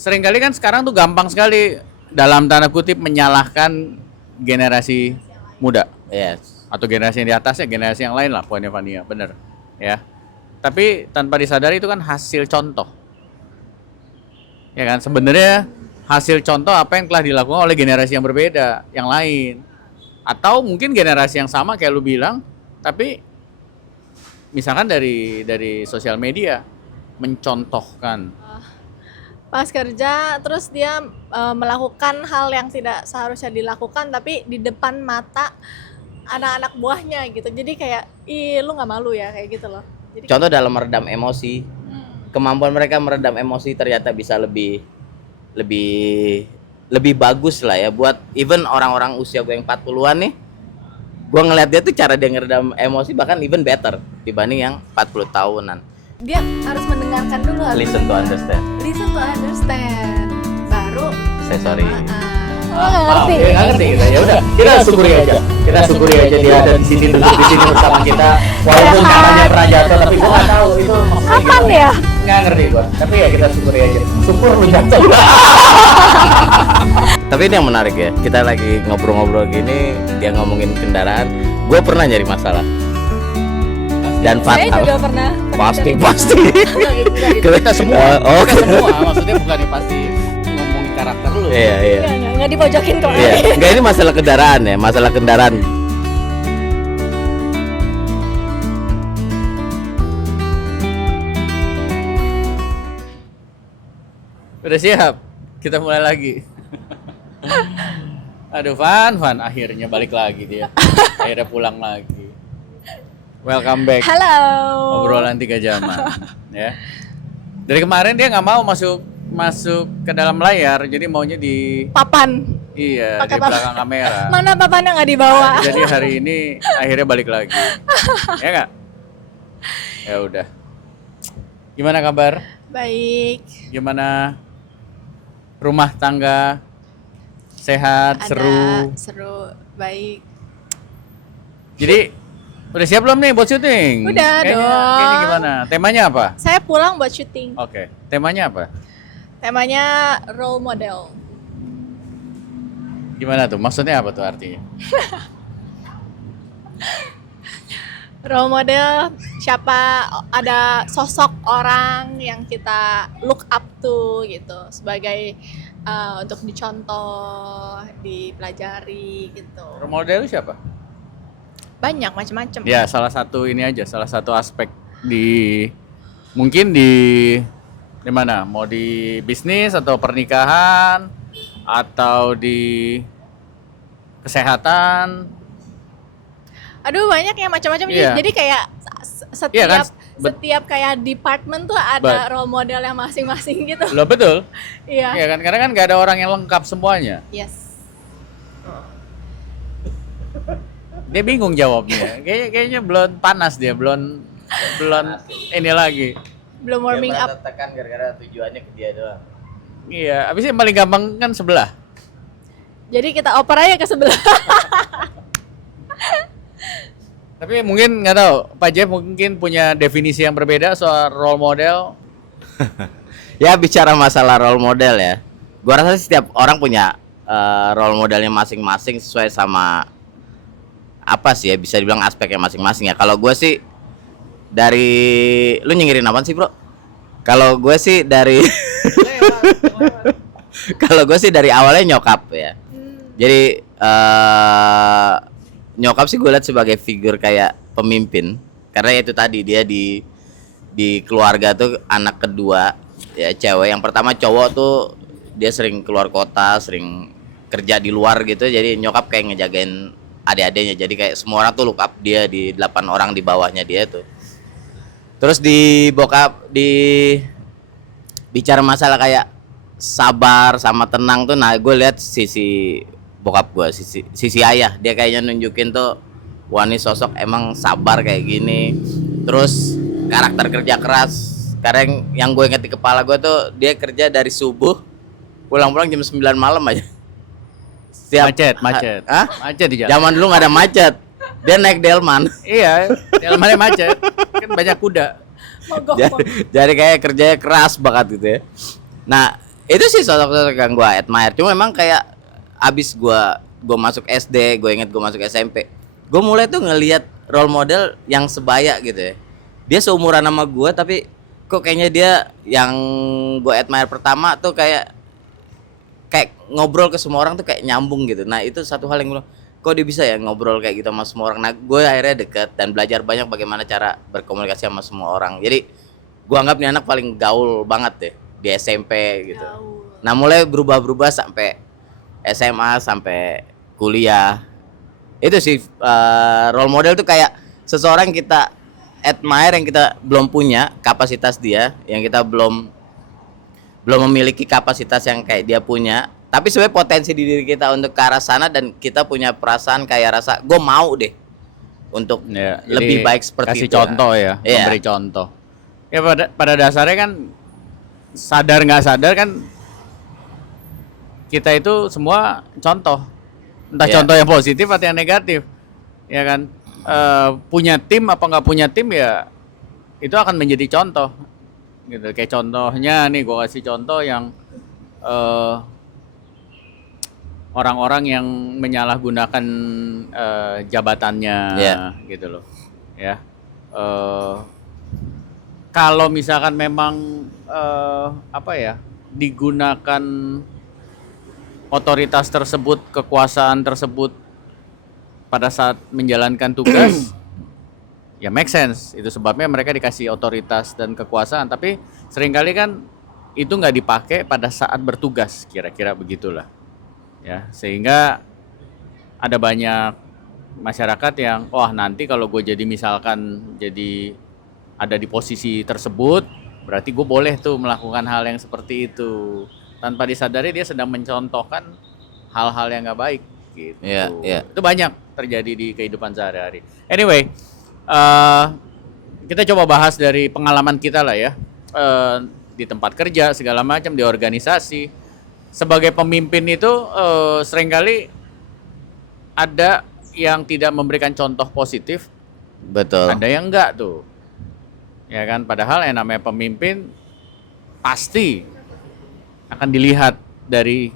seringkali kan sekarang tuh gampang sekali dalam tanda kutip menyalahkan generasi muda Yes. atau generasi yang di atasnya, generasi yang lain lah, poinnya Fania, bener ya. Tapi tanpa disadari itu kan hasil contoh, ya kan? Sebenarnya hasil contoh apa yang telah dilakukan oleh generasi yang berbeda, yang lain, atau mungkin generasi yang sama kayak lu bilang, tapi misalkan dari sosial media mencontohkan. Pas kerja terus dia melakukan hal yang tidak seharusnya dilakukan tapi di depan mata anak-anak buahnya gitu. Jadi kayak lu nggak malu ya kayak gitu loh. Jadi Contoh dalam meredam emosi, kemampuan mereka meredam emosi ternyata bisa lebih bagus lah ya buat even orang-orang usia gue yang 40-an nih. Gue ngeliat dia tuh cara dia ngeredam emosi bahkan even better dibanding yang 40 tahunan. dia harus mendengarkan dulu. Listen to understand. Listen to understand. Baru Saya sorry. nggak ngerti. Nggak ngerti kita. Ya udah, kita syukuri aja. Kita syukuri aja dia ada di sini duduk di sini bersama kita. Walaupun katanya pernah jatuh, tapi gue nggak tahu itu maksudnya Kapan gimana. ya? Nggak ngerti gue. Tapi ya kita syukuri aja. Syukur lu jatuh. Tapi ini yang menarik ya. Kita lagi ngobrol-ngobrol gini, dia ngomongin kendaraan. Gue pernah nyari masalah. Dan Saya fatal. juga pernah. Pasti. Kita semua, Oh, kita semua, maksudnya bukan pasti ngomongin karakter lu. Iya, iya. Nggak dipojokin kok. Iya. Enggak, ini masalah kendaraan ya, masalah kendaraan. Udah siap? Kita mulai lagi. Aduh, Van, akhirnya balik lagi dia. Akhirnya pulang lagi. Welcome back. Halo. Obrolan 3 jaman, ya. Dari kemarin dia nggak mau masuk ke dalam layar, jadi maunya di Papan. iya Pakai di belakang kamera. Mana papannya nggak dibawa? Jadi hari ini akhirnya balik lagi, ya nggak? Ya udah. Gimana kabar? Baik. Gimana rumah tangga? Sehat, Ada seru, baik. Jadi udah siap belum nih buat syuting? Udah Kayaknya dong. gimana? Temanya apa? Saya pulang buat syuting. Oke, temanya apa? Temanya role model. Gimana tuh? Maksudnya apa tuh artinya? Role model siapa, ada sosok orang yang kita look up to gitu sebagai untuk dicontoh, dipelajari gitu. Role model lu siapa? Banyak macam-macam. Ya, salah satu ini aja, salah satu aspek mungkin di mana? Mau di bisnis atau pernikahan atau di kesehatan? Aduh, banyak ya macam-macam. Iya. Jadi kayak setiap Iya kan? setiap kayak department tuh ada role model yang masing-masing gitu. Loh, betul. Iya. Iya kan? Karena kan nggak ada orang yang lengkap semuanya. Yes. Dia bingung jawabnya. Kayaknya belum panas dia, belum ini lagi. Belum warming up. Tekan gara-gara tujuannya ke dia doang. Iya, habis yang paling gampang kan sebelah. Jadi kita oper aja ke sebelah. Tapi mungkin nggak tahu, Pak Jeff mungkin punya definisi yang berbeda soal role model. Ya bicara masalah role model ya, gua rasa setiap orang punya role modelnya masing-masing sesuai sama apa sih ya, bisa dibilang aspeknya masing-masing ya. Kalau gue sih dari, lu nyingirin apaan sih bro? Kalau gue sih dari kalau gue sih dari awalnya nyokap ya. Jadi nyokap sih gue lihat sebagai figur kayak pemimpin, karena itu tadi dia di keluarga tuh anak kedua ya, cewek. Yang pertama cowok tuh dia sering keluar kota, sering kerja di luar gitu, jadi nyokap kayak ngejagain adik-adiknya. Jadi kayak semua orang tuh look up dia, di 8 orang di bawahnya dia tuh. Terus di bokap, bicara masalah kayak sabar sama tenang tuh, nah gue lihat sisi bokap gue, sisi ayah. Dia kayaknya nunjukin tuh, wah ini sosok emang sabar kayak gini. Terus karakter kerja keras. Karena yang gue inget di kepala gue tuh, dia kerja dari subuh pulang-pulang jam 9 malam aja. Macet. Hah? Macet di jalan. Zaman dulu nggak ada macet. Dia naik delman. Iya, delmannya macet. Kan banyak kuda. Mogok. Jadi kayak kerjanya keras banget gitu ya. Nah, Itu sih sosok-sosok yang gue admire. Cuma memang kayak abis gue masuk SD, gue inget gue masuk SMP, gue mulai tuh ngelihat role model yang sebaya gitu ya. Dia seumuran sama gue tapi kok kayaknya dia yang gue admire pertama tuh kayak ngobrol ke semua orang tuh kayak nyambung gitu. Nah itu satu hal yang gue, kok dia bisa ya ngobrol kayak gitu sama semua orang. Nah gue akhirnya deket dan belajar banyak bagaimana cara berkomunikasi sama semua orang. Jadi gue anggap nih anak paling gaul banget deh di SMP gitu. Nah mulai berubah-berubah sampai SMA sampai kuliah. Itu sih role model tuh kayak seseorang yang kita admire, yang kita belum punya kapasitas dia, yang kita belum memiliki kapasitas yang kayak dia punya, tapi sebenarnya potensi di diri kita untuk ke arah sana, dan kita punya perasaan kayak rasa gue mau deh untuk Ya, lebih jadi baik seperti kasih itu. contoh ya, Iya. memberi contoh. Ya pada dasarnya kan sadar nggak sadar kan kita itu semua contoh, entah Iya. contoh yang positif atau yang negatif, ya kan. Punya tim apa nggak punya tim ya itu akan menjadi contoh, gitu. Kayak contohnya nih, gue kasih contoh yang orang-orang yang menyalahgunakan jabatannya, Iya. gitu loh, ya. Kalau misalkan memang apa ya, digunakan otoritas tersebut, kekuasaan tersebut pada saat menjalankan tugas, ya make sense. Itu sebabnya mereka dikasih otoritas dan kekuasaan. Tapi seringkali kan itu nggak dipakai pada saat bertugas, kira-kira begitulah. Ya, sehingga ada banyak masyarakat yang, wah nanti kalau gue jadi misalkan jadi ada di posisi tersebut, berarti gue boleh tuh melakukan hal yang seperti itu. Tanpa disadari dia sedang mencontohkan hal-hal yang nggak baik, gitu. Iya, iya. Itu banyak terjadi di kehidupan sehari-hari. Anyway, kita coba bahas dari pengalaman kita lah ya, di tempat kerja segala macam, di organisasi. Sebagai pemimpin itu seringkali ada yang tidak memberikan contoh positif, Betul. ada yang enggak tuh, ya kan. Padahal yang namanya pemimpin pasti akan dilihat dari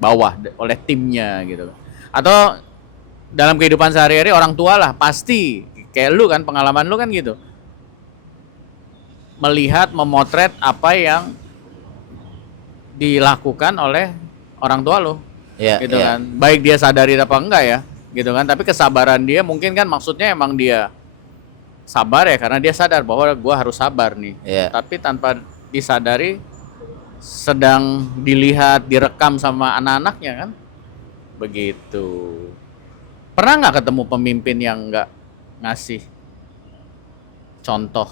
bawah oleh timnya gitu. Atau dalam kehidupan sehari-hari orang tua lah, pasti kayak lu kan, pengalaman lu kan gitu, melihat, memotret apa yang dilakukan oleh orang tua lu, Iya, gitu iya. kan. Baik dia sadari apa enggak ya, gitu kan. Tapi kesabaran dia mungkin kan maksudnya emang dia sabar ya, karena dia sadar bahwa gua harus sabar nih. Iya. Tapi tanpa disadari sedang dilihat, direkam sama anak-anaknya kan, begitu. Pernah nggak ketemu pemimpin yang nggak ngasih contoh?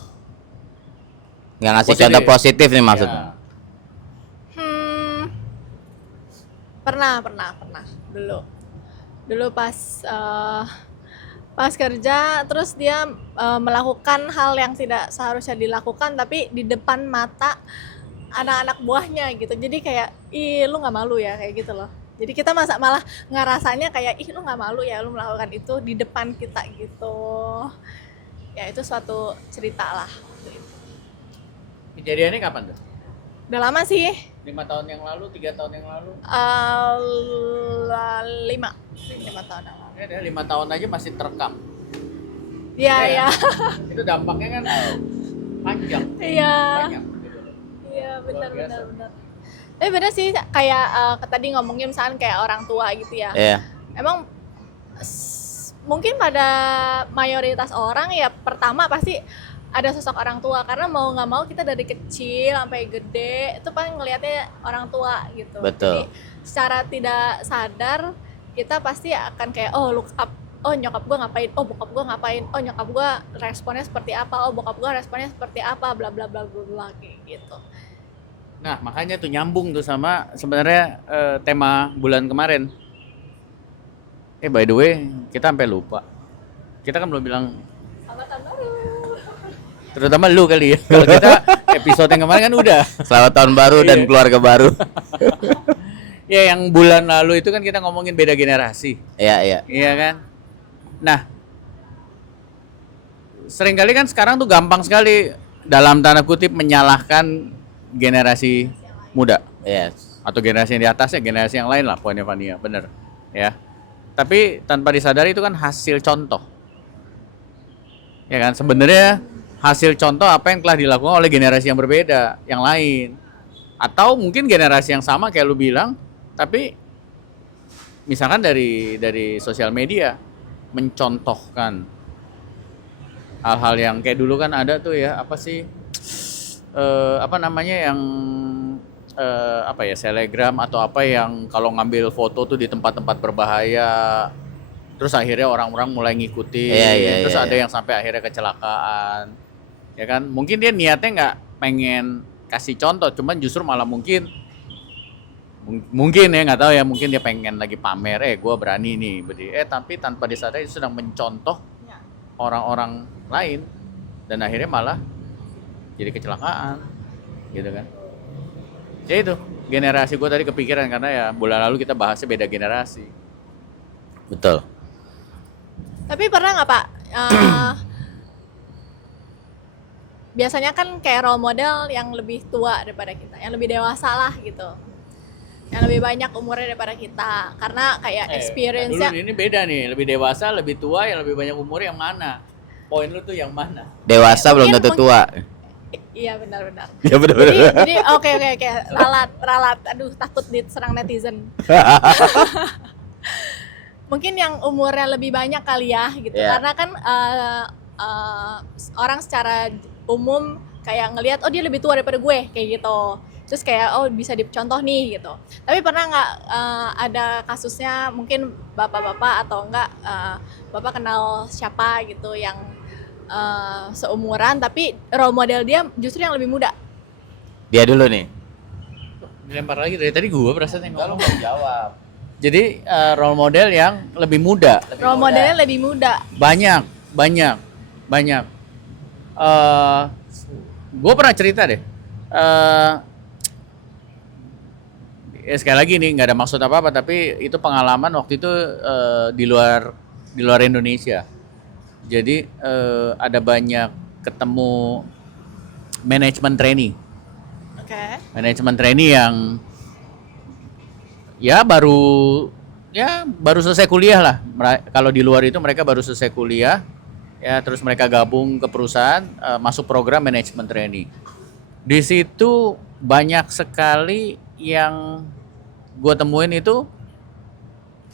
Nggak ngasih Positif. contoh positif nih maksudnya. Ya. Pernah dulu pas kerja, terus dia melakukan hal yang tidak seharusnya dilakukan tapi di depan mata anak-anak buahnya gitu. Jadi kayak, ih lu nggak malu ya, kayak gitu loh. Jadi kita malah ngerasanya kayak, ih lu nggak malu ya lu melakukan itu di depan kita gitu. Ya itu suatu cerita lah. Kejadiannya kapan tuh? Udah lama sih, 5 tahun yang lalu, 3 tahun yang lalu? 5 tahun yang lalu. Ya, 5 tahun aja masih terekam. Iya, Iya. iya. Itu dampaknya kan panjang. Iya. Banyak gitu loh. Iya, benar. biasa. Tapi bener sih, kayak tadi ngomongin misalkan kayak orang tua gitu ya. Iya. Emang mungkin pada mayoritas orang ya pertama pasti ada sosok orang tua, karena mau nggak mau kita dari kecil sampai gede itu paling ngelihatnya orang tua gitu. Betul. Jadi secara tidak sadar kita pasti akan kayak, oh look up, oh nyokap gue ngapain, oh bokap gue ngapain, oh nyokap gue responnya seperti apa, oh bokap gue responnya seperti apa, bla bla bla bla bla kayak gitu. Nah, makanya tuh nyambung tuh sama sebenarnya tema bulan kemarin. By the way, kita sampai lupa. Kita kan belum bilang, Selamat tahun baru. terutama lu kali ya. Kalau kita episode yang kemarin kan udah. Selamat tahun baru dan Iya. keluarga baru. Ya yang bulan lalu itu kan kita ngomongin beda generasi. Iya, iya. Iya kan? Nah, seringkali kan sekarang tuh gampang sekali dalam tanda kutip menyalahkan generasi muda. Yes. atau generasi yang di atasnya, generasi yang lain lah poinnya Fania, bener ya. Tapi tanpa disadari itu kan hasil contoh, ya kan. Sebenarnya hasil contoh apa yang telah dilakukan oleh generasi yang berbeda, yang lain, atau mungkin generasi yang sama kayak lu bilang, tapi misalkan dari sosial media mencontohkan hal-hal yang kayak dulu kan ada tuh ya, apa sih apa namanya yang apa ya, selegram atau apa yang kalau ngambil foto tuh di tempat-tempat berbahaya, terus akhirnya orang-orang mulai ngikutin. Terus ada yang sampai akhirnya kecelakaan, ya kan. Mungkin dia niatnya nggak pengen kasih contoh, cuman justru malah mungkin ya nggak tahu ya, mungkin dia pengen lagi pamer, gue berani nih berdiri, tapi tanpa disadari itu sedang mencontoh orang-orang lain, dan akhirnya malah jadi kecelakaan gitu kan. Ya itu generasi, gue tadi kepikiran karena ya bulan lalu kita bahasnya beda generasi. Betul. Tapi pernah nggak Pak? Biasanya kan kayak role model yang lebih tua daripada kita, yang lebih dewasa lah gitu, yang lebih banyak umurnya daripada kita, karena kayak experience-nya. Dulu ini beda nih, lebih dewasa, lebih tua, yang lebih banyak umur yang mana? Poin lu tuh yang mana? Dewasa belum tentu tua. Iya benar-benar. Ya benar. Jadi oke. Ralat. Aduh, takut diserang netizen. Mungkin yang umurnya lebih banyak kali ya gitu. Yeah. Karena kan orang secara umum kayak ngelihat dia lebih tua daripada gue kayak gitu. Terus kayak bisa dicontoh nih gitu. Tapi pernah nggak ada kasusnya mungkin bapak-bapak atau enggak bapak kenal siapa gitu yang seumuran tapi role model dia justru yang lebih muda? Dia dulu nih. Dilempar lagi dari tadi gue perasaan yang ngomong. Belum jawab. Jadi role model yang lebih muda. Role modelnya lebih muda. Banyak. Gue pernah cerita deh. Sekali lagi nih, nggak ada maksud apa-apa, tapi itu pengalaman waktu itu di luar Indonesia. Jadi ada banyak ketemu manajemen trainee. Oke. Manajemen trainee yang ya baru selesai kuliah lah. Kalau di luar itu mereka baru selesai kuliah, ya terus mereka gabung ke perusahaan, masuk program manajemen trainee. Di situ banyak sekali yang gue temuin itu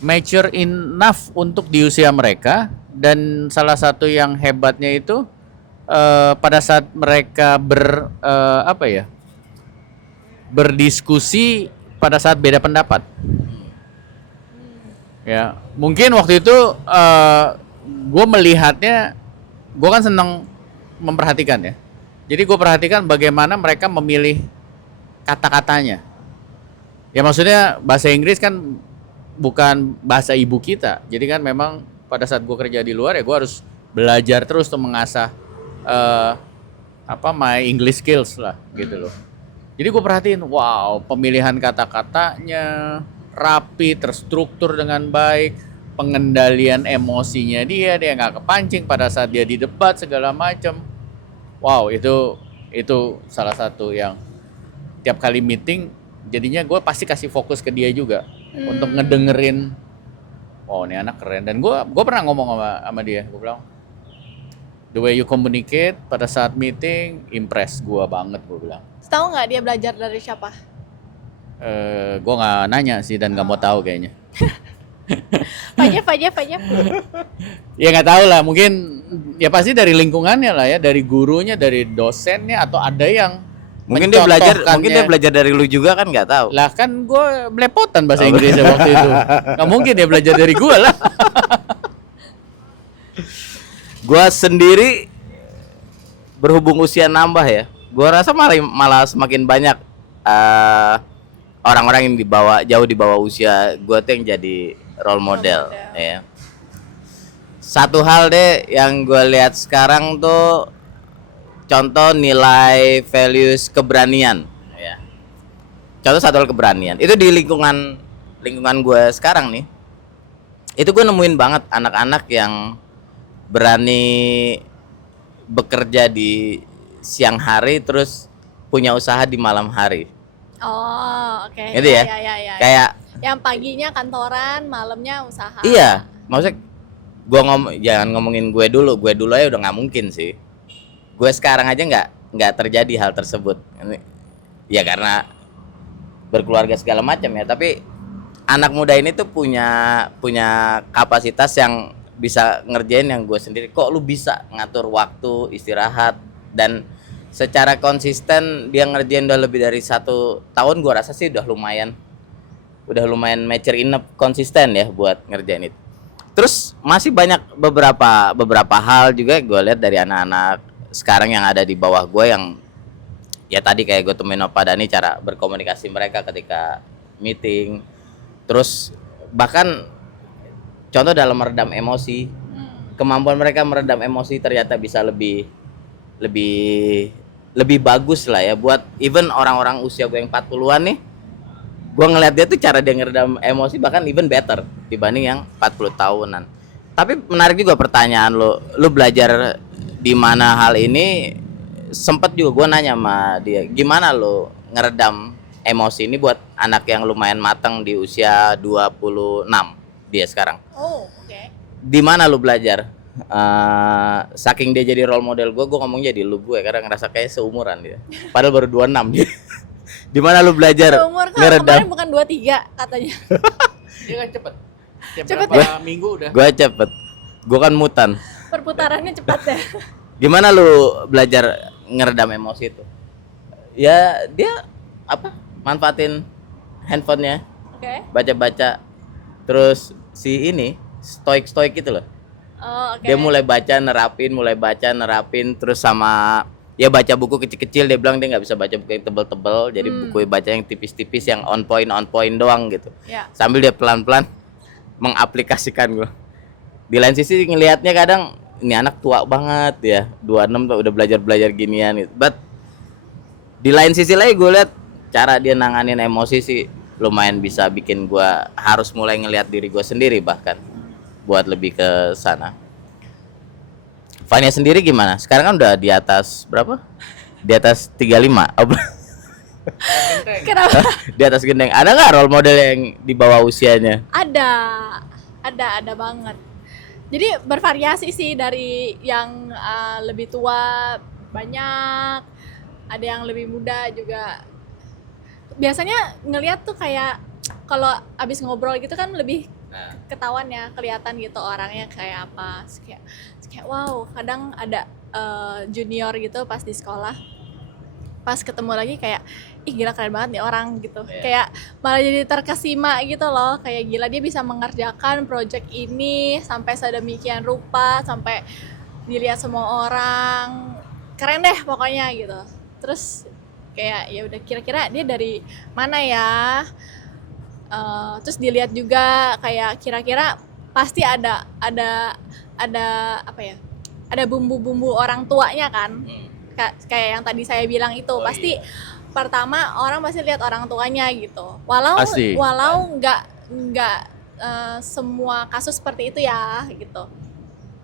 mature enough untuk di usia mereka, dan salah satu yang hebatnya itu pada saat mereka berdiskusi pada saat beda pendapat. Ya, mungkin waktu itu gue melihatnya, gue kan senang memperhatikan ya. Jadi gue perhatikan bagaimana mereka memilih kata-katanya. Ya maksudnya bahasa Inggris kan bukan bahasa ibu kita. Jadi kan memang pada saat gue kerja di luar ya gue harus belajar terus tuh mengasah my English skills lah gitu loh. Jadi gue perhatiin, wow, pemilihan kata-katanya rapi, terstruktur dengan baik, pengendalian emosinya dia nggak kepancing pada saat dia di debat segala macam. Wow, itu salah satu yang tiap kali meeting jadinya gue pasti kasih fokus ke dia juga untuk ngedengerin. Wow, ini anak keren. Dan gue pernah ngomong sama dia, gue bilang, the way you communicate pada saat meeting impress gue banget, gue bilang. Tahu nggak dia belajar dari siapa? Gue nggak nanya sih dan nggak mau tahu kayaknya. Pajak. Ya nggak tahu lah, mungkin ya pasti dari lingkungannya lah ya, dari gurunya, dari dosennya, atau ada yang mungkin dia belajar dari lu juga kan, nggak tahu. Lah kan gue belepotan bahasa Inggrisnya waktu itu. Nggak mungkin dia belajar dari gue lah. Gue sendiri berhubung usia nambah ya, gue rasa malah semakin banyak orang-orang yang jauh di bawah usia gue tuh yang jadi role model. Ya. Satu hal deh yang gue lihat sekarang tuh, contoh nilai values keberanian. Ya. Contoh satu hal keberanian itu di lingkungan gue sekarang nih, itu gue nemuin banget anak-anak yang berani bekerja di siang hari terus punya usaha di malam hari. Oh, oke. Gitu ya? Ya. Kayak Yang paginya kantoran, malamnya usaha. iya, maksudnya jangan ngomongin gue dulu aja udah nggak mungkin sih. Gue sekarang aja nggak terjadi hal tersebut. Ya karena berkeluarga segala macam ya, tapi anak muda ini tuh punya kapasitas yang bisa ngerjain yang gue sendiri. Kok lu bisa ngatur waktu istirahat dan secara konsisten dia ngerjain udah lebih dari 1 tahun, gue rasa sih udah lumayan mature enough konsisten ya buat ngerjain itu. Terus masih banyak beberapa hal juga gue lihat dari anak-anak sekarang yang ada di bawah gue yang ya tadi kayak gue temuin Pak Dani cara berkomunikasi mereka ketika meeting. Terus bahkan contoh dalam meredam emosi, kemampuan mereka meredam emosi ternyata bisa lebih bagus lah ya buat even orang-orang usia gue yang 40-an nih. Gue ngeliat dia tuh cara dia ngeredam emosi bahkan even better dibanding yang 40 tahunan. Tapi menarik juga pertanyaan lu belajar di mana hal ini. Sempet juga gue nanya sama dia, gimana lu ngeredam emosi ini buat anak yang lumayan matang di usia 26 dia sekarang. Oh, oke. Di mana lu belajar? Saking dia jadi role model gue ngomong jadi lu gue karena ngerasa kayak seumuran dia. Padahal baru 26 dia. Di mana lu belajar Umur kan ngeredam? kemarin bukan 23 katanya. Dia kan cepet. Tiap Cepet berapa minggu udah. Gue cepet. Gue kan mutan. Perputarannya cepat ya. Gimana lu belajar ngeredam emosi itu? Ya dia manfaatin handphonenya, Oke. baca-baca. Terus si ini stoik gitu loh. Oh, oke. Dia mulai baca nerapin terus sama ya baca buku kecil-kecil. Dia bilang dia nggak bisa baca buku yang tebel-tebel, jadi buku baca yang tipis-tipis yang on point doang gitu. Ya. Sambil dia pelan-pelan mengaplikasikan gue. Di lain sisi ngelihatnya kadang ini anak tua banget ya, 26 tuh udah belajar ginian gitu. But di lain sisi lagi gue lihat cara dia nanganin emosi sih lumayan bisa bikin gue harus mulai ngelihat diri gue sendiri bahkan buat lebih ke sana. Fania sendiri gimana? Sekarang kan udah di atas berapa? Di atas 35. Oh, Kenapa? di atas gendeng. Ada nggak role model yang di bawah usianya? Ada banget. Jadi bervariasi sih dari yang lebih tua banyak, ada yang lebih muda juga. Biasanya ngelihat tuh kayak kalau abis ngobrol gitu kan lebih ketahuan ya, kelihatan gitu orangnya kayak apa. Terus kayak wow, kadang ada junior gitu pas di sekolah. Pas ketemu lagi kayak ih gila keren banget nih orang gitu. Kayak malah jadi terkesima gitu loh. Kayak gila dia bisa mengerjakan project ini sampai sedemikian rupa, sampai dilihat semua orang. Keren deh pokoknya gitu. Terus kayak ya udah kira-kira dia dari mana ya? Terus dilihat juga kayak kira-kira pasti ada apa ya? Ada bumbu-bumbu orang tuanya kan. Kayak yang tadi saya bilang itu pasti pertama orang pasti lihat orang tuanya gitu. Walau nggak semua kasus seperti itu ya gitu.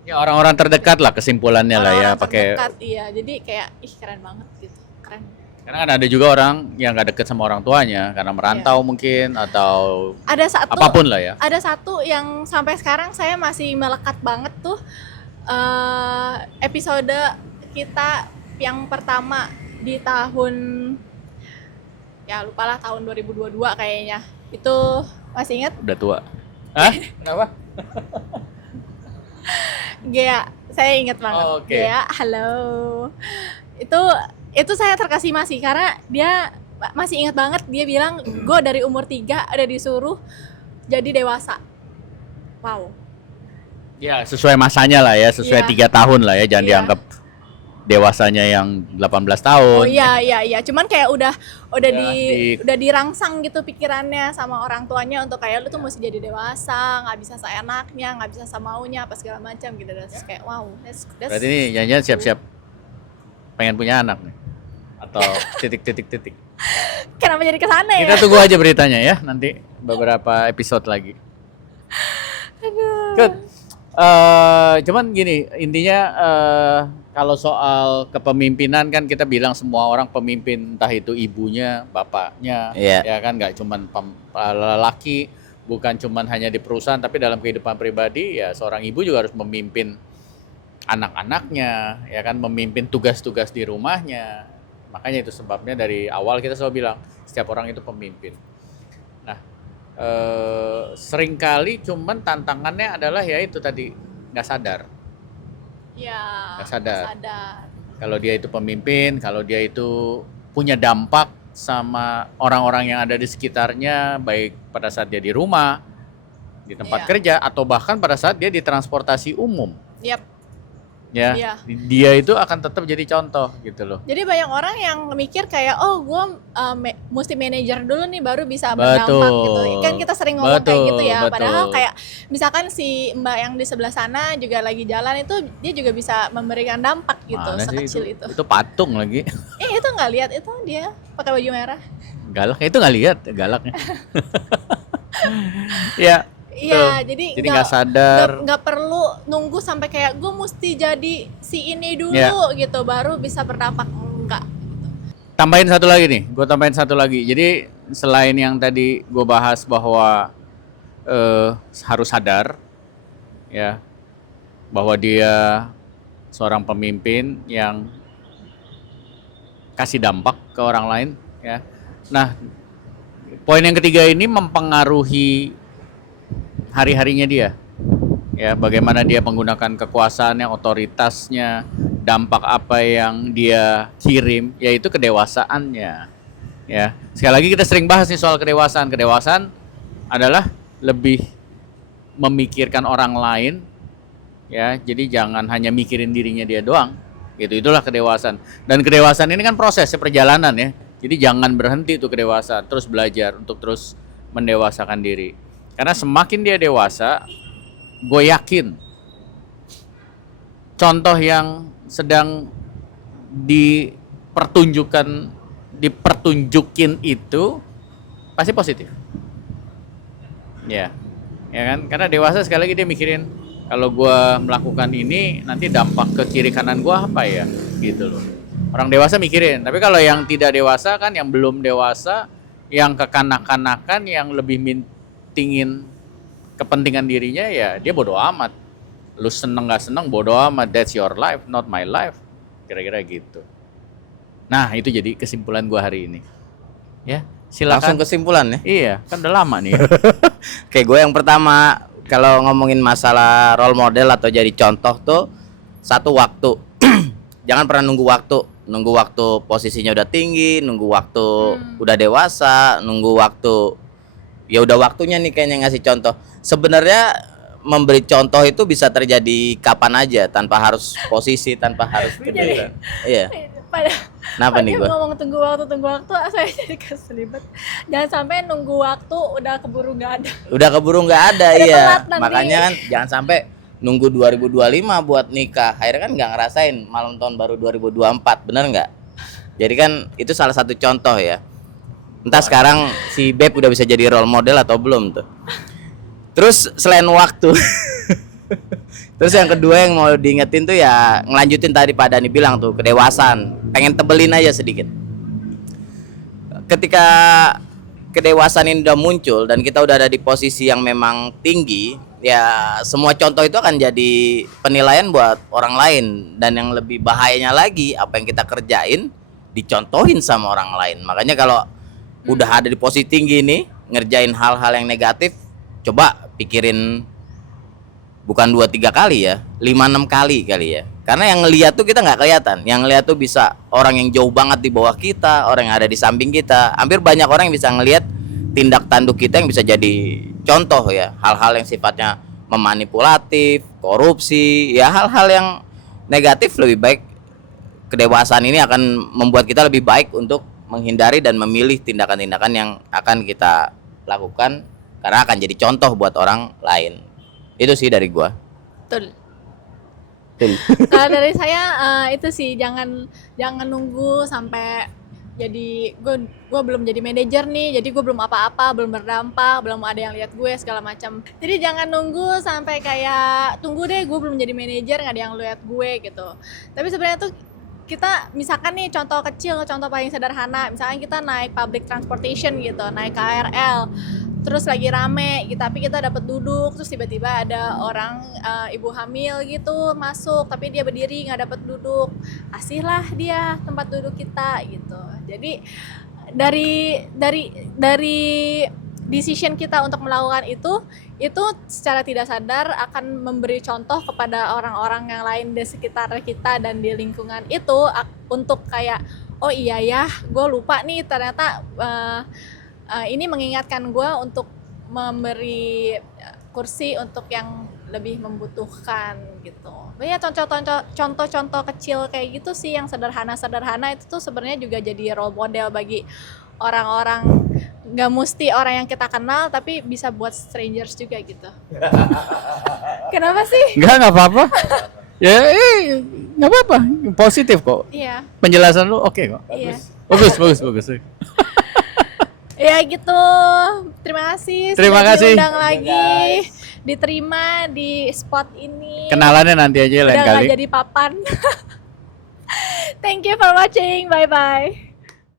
Ya orang-orang terdekat lah kesimpulannya lah ya Orang-orang pakai. terdekat, iya. Jadi kayak ih keren banget gitu. Keren. Karena kan ada juga orang yang nggak deket sama orang tuanya karena merantau mungkin atau Ada satu apapun lah ya. Ada satu yang sampai sekarang saya masih melekat banget tuh, episode kita yang pertama di tahun ya lupalah tahun 2022 kayaknya. Itu masih ingat? Udah tua. Hah? Kenapa? Gea, saya ingat banget. Oh, oke. Gea, halo. Itu saya terkesima sih karena dia masih ingat banget, dia bilang gue dari umur 3 ada disuruh jadi dewasa. Wow. Ya sesuai masanya lah ya, sesuai 3 tahun lah ya, jangan Iya. dianggap dewasanya yang 18 tahun. Oh iya, cuman kayak udah dirangsang gitu pikirannya sama orang tuanya untuk kayak lu tuh mesti jadi dewasa, nggak bisa seenaknya, nggak bisa semaunya apa segala macam gitu. Terus kayak wow, that's Berarti ini jangan siap-siap pengen punya anak nih. Atau titik. kenapa jadi kesana ya? Kita tunggu aja beritanya ya nanti beberapa episode lagi. Aduh. Good. Cuman gini, intinya kalau soal kepemimpinan kan kita bilang semua orang pemimpin, entah itu ibunya, bapaknya, Iya. ya kan nggak cuman lelaki, bukan cuman hanya di perusahaan, tapi dalam kehidupan pribadi ya seorang ibu juga harus memimpin anak-anaknya, ya kan memimpin tugas-tugas di rumahnya. Makanya itu sebabnya dari awal kita selalu bilang setiap orang itu pemimpin. Nah, seringkali cuman tantangannya adalah ya itu tadi nggak sadar. Ya, Nggak sadar. sadar. Kalau dia itu pemimpin, kalau dia itu punya dampak sama orang-orang yang ada di sekitarnya, baik pada saat dia di rumah, di tempat Iya. kerja, atau bahkan pada saat dia di transportasi umum, Yap. ya, Iya. dia itu akan tetap jadi contoh gitu loh. Jadi banyak orang yang mikir kayak, oh gue mesti manajer dulu nih baru bisa Betul. berdampak gitu. Kan kita sering ngomong kayak gitu ya. Betul, Padahal betul. kayak misalkan si mbak yang di sebelah sana juga lagi jalan itu dia juga bisa memberikan dampak gitu Mana sih sekecil itu. itu patung lagi. Itu nggak lihat itu dia pakai baju merah. Galak itu nggak lihat galaknya. Ya, Iya, jadi nggak sadar. nggak perlu nunggu sampai kayak gue mesti jadi si ini dulu Ya. gitu baru bisa berdampak, enggak. Tambahin satu lagi nih, gue tambahin satu lagi. Jadi selain yang tadi gue bahas bahwa harus sadar, ya, bahwa dia seorang pemimpin yang kasih dampak ke orang lain, ya. Nah, poin yang ketiga ini mempengaruhi hari-harinya dia, ya, bagaimana dia menggunakan kekuasaannya, otoritasnya, dampak apa yang dia kirim, yaitu kedewasaannya, ya. Sekali lagi kita sering bahas nih soal kedewasaan. Kedewasaan adalah lebih memikirkan orang lain, ya. Jadi jangan hanya mikirin dirinya dia doang, gitu. Itulah kedewasaan. Dan kedewasaan ini kan proses perjalanan, ya. Jadi jangan berhenti tuh kedewasaan, terus belajar untuk terus mendewasakan diri. Karena semakin dia dewasa, gue yakin contoh yang sedang dipertunjukin itu pasti positif. Ya, ya kan? Karena dewasa sekali lagi dia mikirin kalau gue melakukan ini nanti dampak ke kiri kanan gue apa ya, gitu loh. Orang dewasa mikirin, tapi kalau yang tidak dewasa kan, yang belum dewasa, yang kekanak-kanakan, yang lebih mintingin kepentingan dirinya, ya dia bodo amat. Lu seneng gak seneng bodo amat, that's your life, not my life. Kira-kira gitu. Nah, itu jadi kesimpulan gua hari ini. Ya, Langsung silakan. kesimpulan ya. Iya, kan udah lama nih ya. Kayak gue yang pertama, kalau ngomongin masalah role model atau jadi contoh tuh, satu, waktu. Jangan pernah nunggu waktu posisinya udah tinggi, nunggu waktu udah dewasa, nunggu waktu ya udah waktunya nih kayaknya ngasih contoh. Sebenarnya memberi contoh itu bisa terjadi kapan aja, tanpa harus posisi, tanpa harus gede. Iya. Kenapa nih Dia gua? ngomong tunggu waktu, saya jadi keselibet. Jangan sampai nunggu waktu udah keburu nggak ada. Udah keburu nggak ada, Udah iya. telat nanti. Makanya kan jangan sampai nunggu 2025 buat nikah. Akhirnya kan nggak ngerasain malam tahun baru 2024, bener nggak? Jadi kan itu salah satu contoh ya. Entah sekarang si Beb udah bisa jadi role model atau belum tuh. Terus selain waktu, terus yang kedua yang mau diingetin tuh ya ngelanjutin tadi Pak Dani bilang tuh, kedewasaan. Pengen tebelin aja sedikit. Ketika kedewasaan ini udah muncul dan kita udah ada di posisi yang memang tinggi, ya semua contoh itu akan jadi penilaian buat orang lain. Dan yang lebih bahayanya lagi, apa yang kita kerjain dicontohin sama orang lain. Makanya kalau udah ada di posisi tinggi nih, ngerjain hal-hal yang negatif, coba pikirin bukan 2-3 kali ya, 5-6 kali ya. Karena yang ngeliat tuh kita nggak kelihatan. Yang ngeliat tuh bisa orang yang jauh banget di bawah kita, orang yang ada di samping kita. Hampir banyak orang yang bisa ngeliat tindak tanduk kita yang bisa jadi contoh ya. Hal-hal yang sifatnya memanipulatif, korupsi, ya hal-hal yang negatif. Lebih baik kedewasaan ini akan membuat kita lebih baik untuk menghindari dan memilih tindakan-tindakan yang akan kita lakukan, karena akan jadi contoh buat orang lain. Itu sih dari gua. Betul. Betul. Kalau dari saya itu sih jangan nunggu sampai jadi gue belum jadi manajer nih, jadi gue belum apa-apa, belum berdampak, belum ada yang lihat gue segala macam. Jadi jangan nunggu sampai kayak tunggu deh gue belum jadi manajer nggak ada yang lihat gue gitu. Tapi sebenarnya tuh kita misalkan nih contoh kecil, contoh paling sederhana, misalkan kita naik public transportation gitu, naik KRL, terus lagi rame gitu, tapi kita dapat duduk, terus tiba-tiba ada orang ibu hamil gitu masuk, tapi dia berdiri nggak dapat duduk, kasihlah dia tempat duduk kita gitu. Jadi dari decision kita untuk melakukan itu secara tidak sadar akan memberi contoh kepada orang-orang yang lain di sekitar kita dan di lingkungan itu untuk kayak oh iya ya gue lupa nih ternyata ini mengingatkan gue untuk memberi kursi untuk yang lebih membutuhkan gitu. Ya contoh-contoh kecil kayak gitu sih yang sederhana-sederhana itu tuh sebenarnya juga jadi role model bagi orang-orang, nggak mesti orang yang kita kenal tapi bisa buat strangers juga gitu. Kenapa sih? Nggak apa-apa. Ya, nggak apa-apa. Positif kok. Iya. Penjelasan lu oke kok. Iya. Bagus. Ya gitu. Terima kasih. Terima sudah kasih. diundang lagi. Diterima di spot ini. Kenalannya nanti aja lain Udah kali. nggak jadi papan. Thank you for watching. Bye bye.